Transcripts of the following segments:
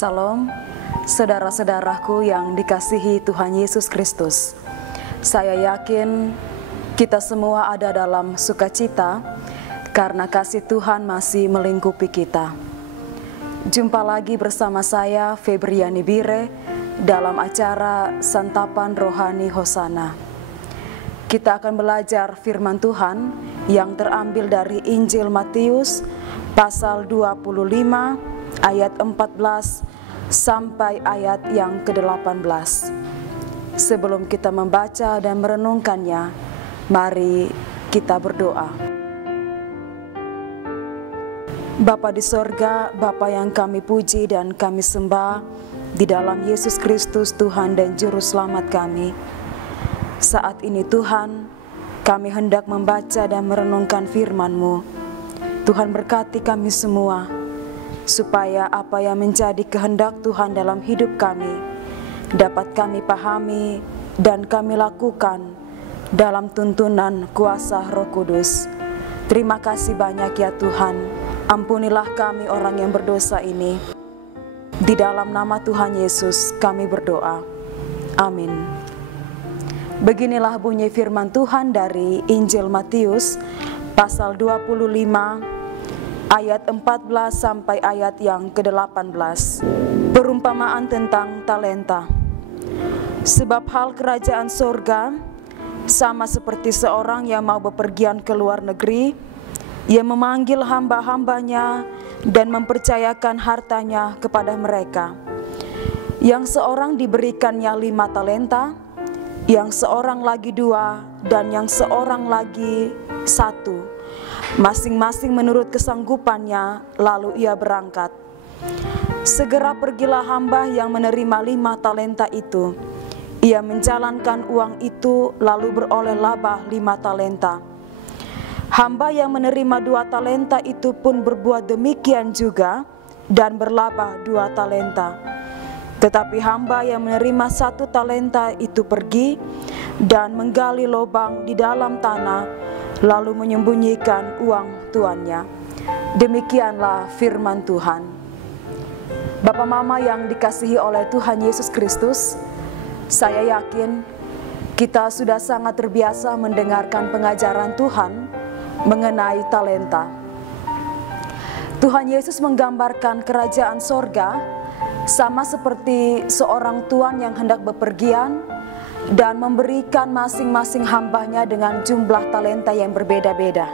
Salam, saudara-saudaraku yang dikasihi Tuhan Yesus Kristus. Saya yakin kita semua ada dalam sukacita karena kasih Tuhan masih melingkupi kita. Jumpa lagi bersama saya, Febriani Bire, dalam acara Santapan Rohani Hosana. Kita akan belajar firman Tuhan yang terambil dari Injil Matius pasal 25 ayat 14 sampai ayat yang ke-18. Sebelum kita membaca dan merenungkannya, mari kita berdoa. Bapa di sorga, Bapa yang kami puji dan kami sembah di dalam Yesus Kristus Tuhan dan Juru Selamat kami. Saat ini Tuhan, kami hendak membaca dan merenungkan firman-Mu. Tuhan berkati kami semua, supaya apa yang menjadi kehendak Tuhan dalam hidup kami dapat kami pahami dan kami lakukan dalam tuntunan kuasa Roh Kudus. Terima kasih banyak ya Tuhan. Ampunilah kami orang yang berdosa ini. Di dalam nama Tuhan Yesus kami berdoa. Amin. Beginilah bunyi firman Tuhan dari Injil Matius pasal 25 ayat 14 sampai ayat yang ke-18. Perumpamaan tentang talenta. Sebab hal kerajaan sorga sama seperti seorang yang mau bepergian ke luar negeri, ia memanggil hamba-hambanya dan mempercayakan hartanya kepada mereka. Yang seorang diberikannya 5 talenta, yang seorang lagi 2, dan yang seorang lagi 1. Masing-masing menurut kesanggupannya, lalu ia berangkat. Segera pergilah hamba yang menerima 5 talenta itu. Ia menjalankan uang itu lalu beroleh laba 5 talenta. Hamba yang menerima 2 talenta itu pun berbuat demikian juga dan berlaba 2 talenta. Tetapi hamba yang menerima 1 talenta itu pergi dan menggali lubang di dalam tanah, lalu menyembunyikan uang tuannya. Demikianlah firman Tuhan. Bapak Mama yang dikasihi oleh Tuhan Yesus Kristus, saya yakin kita sudah sangat terbiasa mendengarkan pengajaran Tuhan mengenai talenta. Tuhan Yesus menggambarkan kerajaan sorga sama seperti seorang tuan yang hendak bepergian dan memberikan masing-masing hambanya dengan jumlah talenta yang berbeda-beda.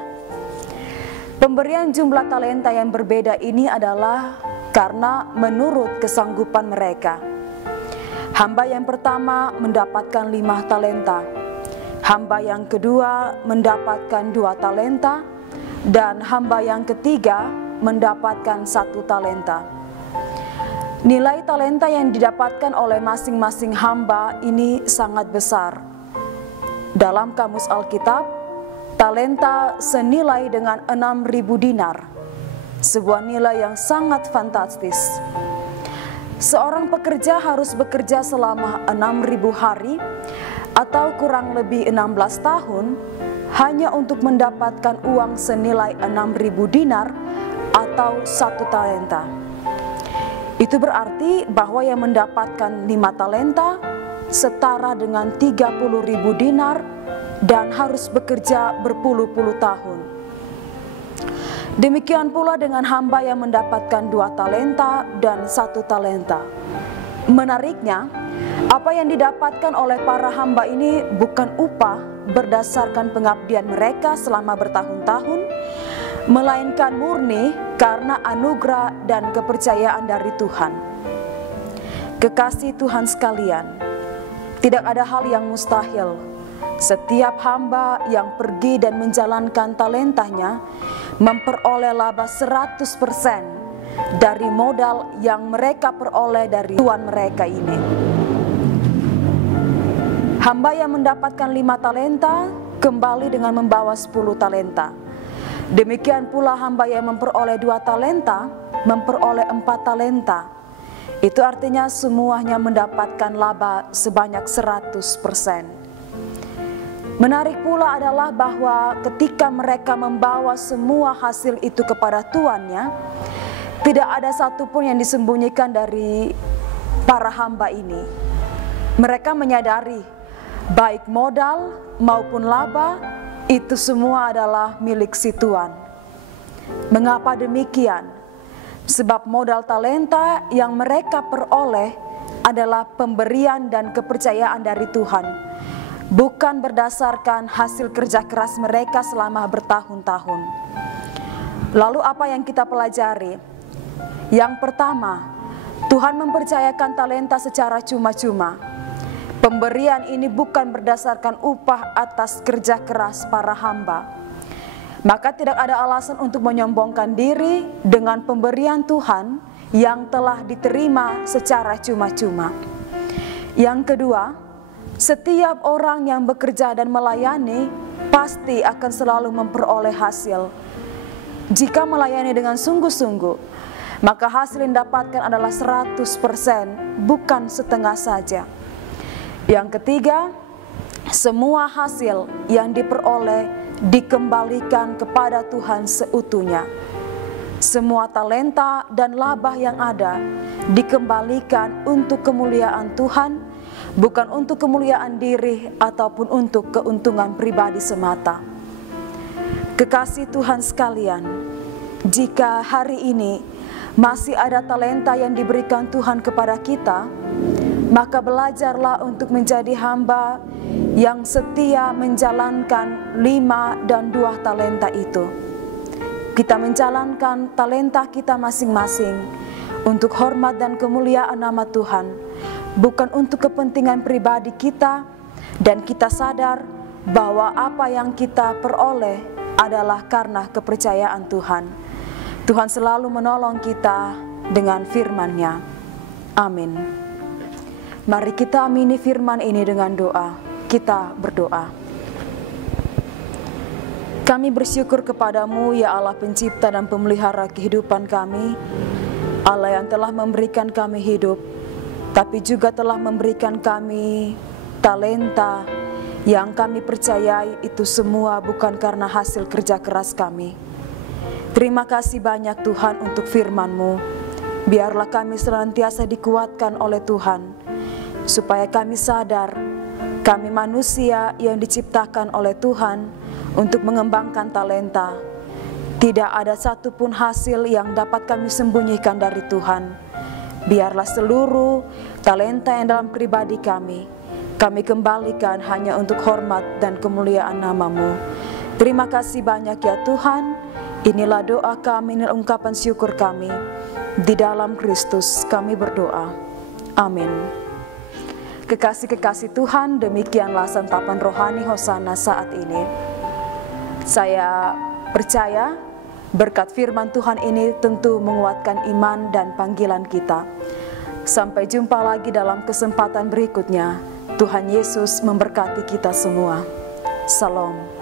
Pemberian jumlah talenta yang berbeda ini adalah karena menurut kesanggupan mereka. Hamba yang pertama mendapatkan 5 talenta, hamba yang kedua mendapatkan 2 talenta, dan hamba yang ketiga mendapatkan 1 talenta. Nilai talenta yang didapatkan oleh masing-masing hamba ini sangat besar. Dalam kamus Alkitab, talenta senilai dengan 6.000 dinar, sebuah nilai yang sangat fantastis. Seorang pekerja harus bekerja selama 6.000 hari atau kurang lebih 16 tahun hanya untuk mendapatkan uang senilai 6.000 dinar atau 1 talenta. Itu berarti bahwa yang mendapatkan 5 talenta setara dengan 30.000 dinar dan harus bekerja berpuluh-puluh tahun. Demikian pula dengan hamba yang mendapatkan 2 talenta dan 1 talenta. Menariknya, apa yang didapatkan oleh para hamba ini bukan upah berdasarkan pengabdian mereka selama bertahun-tahun, melainkan murni karena anugerah dan kepercayaan dari Tuhan. Kekasih Tuhan sekalian, tidak ada hal yang mustahil. Setiap hamba yang pergi dan menjalankan talentanya memperoleh laba 100% dari modal yang mereka peroleh dari tuan mereka ini. Hamba yang mendapatkan 5 talenta kembali dengan membawa 10 talenta. Demikian pula hamba yang memperoleh 2 talenta, memperoleh 4 talenta. Itu artinya semuanya mendapatkan laba sebanyak 100%. Menarik pula adalah bahwa ketika mereka membawa semua hasil itu kepada tuannya, Tidak ada satupun yang disembunyikan dari para hamba ini. Mereka menyadari baik modal maupun laba itu semua adalah milik si Tuhan. Mengapa demikian? Sebab modal talenta yang mereka peroleh adalah pemberian dan kepercayaan dari Tuhan, bukan berdasarkan hasil kerja keras mereka selama bertahun-tahun. Lalu apa yang kita pelajari? Yang pertama, Tuhan mempercayakan talenta secara cuma-cuma. Pemberian ini bukan berdasarkan upah atas kerja keras para hamba. Maka tidak ada alasan untuk menyombongkan diri dengan pemberian Tuhan yang telah diterima secara cuma-cuma. Yang kedua, setiap orang yang bekerja dan melayani pasti akan selalu memperoleh hasil. Jika melayani dengan sungguh-sungguh, maka hasil yang didapatkan adalah 100%, bukan setengah saja. Yang ketiga, semua hasil yang diperoleh dikembalikan kepada Tuhan seutuhnya. Semua talenta dan laba yang ada dikembalikan untuk kemuliaan Tuhan, bukan untuk kemuliaan diri ataupun untuk keuntungan pribadi semata. Kekasih Tuhan sekalian, jika hari ini masih ada talenta yang diberikan Tuhan kepada kita, maka belajarlah untuk menjadi hamba yang setia menjalankan 5 dan 2 talenta itu. Kita menjalankan talenta kita masing-masing untuk hormat dan kemuliaan nama Tuhan, bukan untuk kepentingan pribadi kita, dan kita sadar bahwa apa yang kita peroleh adalah karena kepercayaan Tuhan. Tuhan selalu menolong kita dengan firman-Nya. Amin. Mari kita amini firman ini dengan doa. Kita berdoa. Kami bersyukur kepadamu, ya Allah pencipta dan pemelihara kehidupan kami, Allah yang telah memberikan kami hidup, tapi juga telah memberikan kami talenta yang kami percayai itu semua bukan karena hasil kerja keras kami. Terima kasih banyak Tuhan untuk firman-Mu. Biarlah kami senantiasa dikuatkan oleh Tuhan, supaya kami sadar kami manusia yang diciptakan oleh Tuhan untuk mengembangkan talenta. Tidak ada satupun hasil yang dapat kami sembunyikan dari Tuhan. Biarlah seluruh talenta yang dalam pribadi kami kembalikan hanya untuk hormat dan kemuliaan nama-Mu. Terima kasih banyak ya Tuhan. Inilah doa kami, inilah ungkapan syukur kami. Di dalam Kristus kami berdoa. Amin. Kekasih-kekasih Tuhan, demikianlah santapan rohani Hosana saat ini. Saya percaya berkat firman Tuhan ini tentu menguatkan iman dan panggilan kita. Sampai jumpa lagi dalam kesempatan berikutnya. Tuhan Yesus memberkati kita semua. Salam.